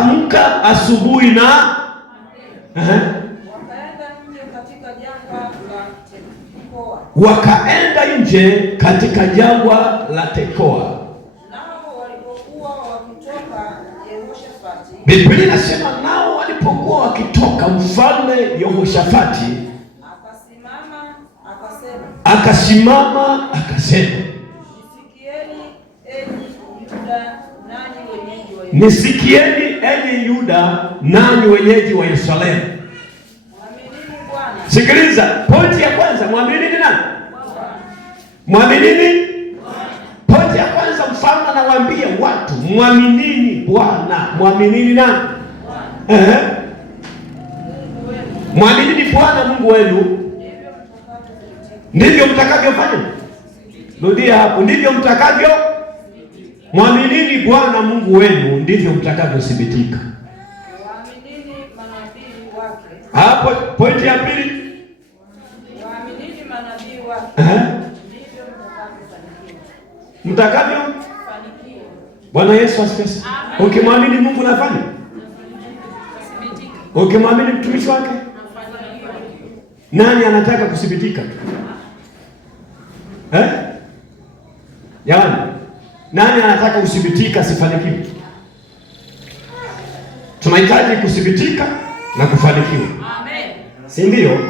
wakaamka asubuhi na wakaenda nje katika jangwa la Tekoa. Biblia inasema nao walipokuwa wakitoka, mfalme Yehoshafati akasimama akasema, nisikieni enyi Yuda nanyi wenyeji wa Yerusalemu. Sikiliza, pointi ya kwanza, mwaminini nani? Mwaminini. Pointi ya kwanza, mfalme anawaambia watu mwaminini Bwana. Mwaminini nani? Mwaminini Bwana Mungu wenu, ndivyo mtakavyofanya. Rudia hapo, ndivyo mtakavyo. Mwaminini Bwana Mungu wenu, ndivyo mtakavyothibitika. Waaminini manabii wake. Hapo pointi ya pili. Waaminini manabii wake. Ndivyo mtakavyofanikiwa. Bwana Yesu asifiwe. Ukimwamini Mungu unafanya. Ukimwamini mtumishi wake, nani anataka kuthibitika? Jamani, nani anataka kuthibitika asifanikiwe? Tunahitaji kuthibitika na kufanikiwa. Amen. Si ndio? Amen.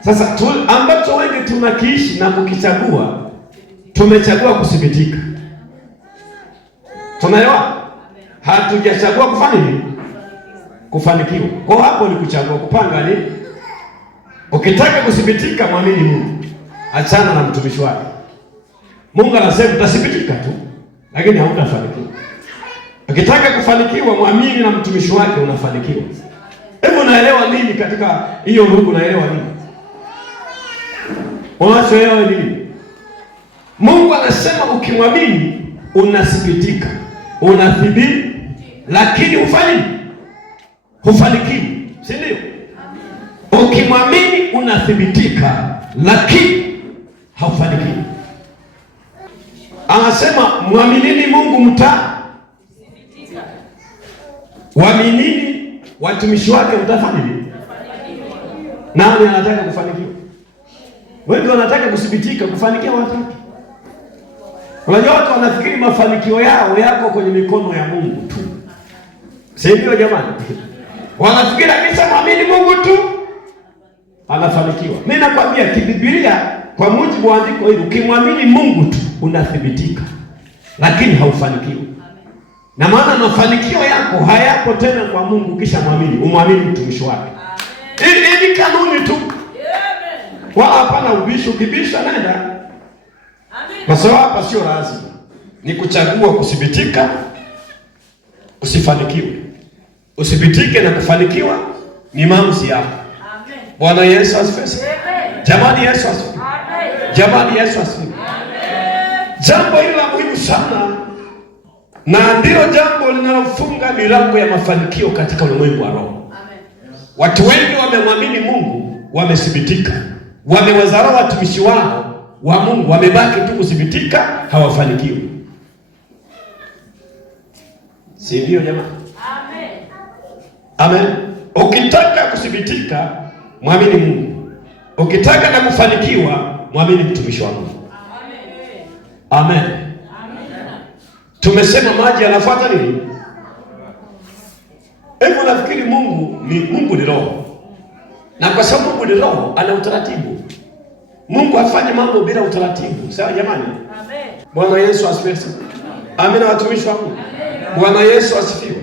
Sasa ambacho wengi tunakiishi na kukichagua, tumechagua kuthibitika. Tunaelewa? Hatujachagua kufanya nini? Kufanikiwa. Kwa hapo ni kuchagua, kupanga ni. Ukitaka kuthibitika, mwamini Mungu. Achana na mtumishi wake. Mungu anasema utathibitika tu, lakini hautafanikiwa. Ukitaka kufanikiwa, mwamini na mtumishi wake, unafanikiwa. Hebu unaelewa nini katika hiyo Mungu? Unaelewa nini? Unachoelewa nini? Mungu anasema ukimwamini unathibitika, unathibiti, lakini hufanikiwi, si ndio? Ukimwamini unathibitika, lakini haufanikiwi. Anasema mwaminini Mungu mtathibitika. Waaminini watumishi wake mtafanya nini? Nani anataka kufanikiwa? Wengi wanataka kuthibitika, kufanikiwa wataki. Unajua watu wanafikiri mafanikio yao yako kwenye mikono ya Mungu tu. Si ndio jamani? Wanafikiri akisema mwamini Mungu tu anafanikiwa. Mimi nakwambia kibiblia, kwa mujibu wa andiko hili, ukimwamini Mungu tu unathibitika, lakini haufanikiwi. Na maana mafanikio yako hayapo tena kwa Mungu kisha mwamini, umwamini mtumishi wake. Hii ni kanuni tu. Wala hapana ubisho, kibisha nenda. Kwa sababu hapa sio lazima. Ni kuchagua kuthibitika, usifanikiwe. Uthibitike na kufanikiwa ni maamuzi yako. Amen. Bwana Yesu asifiwe. Jamani Yesu asifiwe. Amen. Jamani Yesu asifiwe. Amen. Jambo hili la muhimu sana, na ndilo jambo linalofunga milango ya mafanikio katika ulimwengu wa roho. Amen. Watu wengi wamemwamini Mungu, wamethibitika. Wamewazarau watumishi wao wa Mungu, wamebaki tu kuthibitika, hawafanikiwi. Si ndio jamani? Amen. Amen. Ukitaka kuthibitika, mwamini Mungu. Ukitaka na kufanikiwa, mwamini mtumishi wa Mungu. Amen. Amen. Tumesema maji yanafuata nini? Hebu nafikiri Mungu ni roho. Na kwa sababu Mungu ni roho, ana utaratibu. Mungu afanye mambo bila utaratibu. Sawa jamani? Amen. Bwana Yesu asifiwe. Amen. Watumishi wa Mungu. Bwana Yesu asifiwe.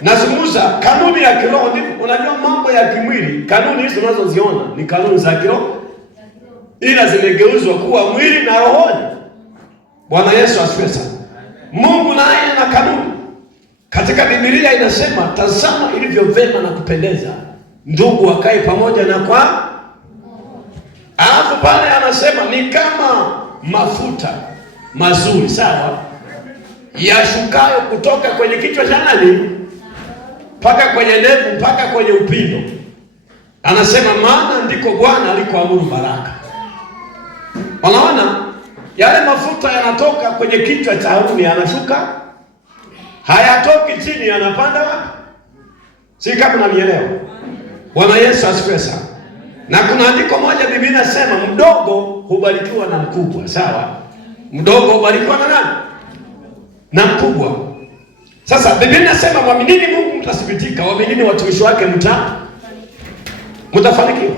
Nazungumza kanuni ya kiroho. Unajua mambo ya kimwili, kanuni hizo unazoziona ni kanuni za kiroho, ila zimegeuzwa kuwa mwili na rohoni. Bwana Yesu asifiwe sana. Mungu naye ana kanuni. Katika Biblia inasema, tazama ilivyo vema na kupendeza ndugu wakae pamoja na kwa. Alafu pale anasema ni kama mafuta mazuri, sawa, yashukayo kutoka kwenye kichwa cha nani mpaka kwenye ndevu mpaka kwenye upindo. Anasema maana ndiko Bwana alikoamuru baraka. Unaona yale mafuta yanatoka kwenye kichwa cha Haruni, yanashuka hayatoki chini, yanapanda wapi? Si kama unanielewa? Bwana Yesu asifiwe sana. Na kuna andiko moja Biblia inasema mdogo hubarikiwa na mkubwa, sawa? Mdogo hubarikiwa na nani? Na mkubwa. Sasa Biblia inasema mwaminini Mungu mtathibitika, waaminini watumishi wake mtafanikiwa.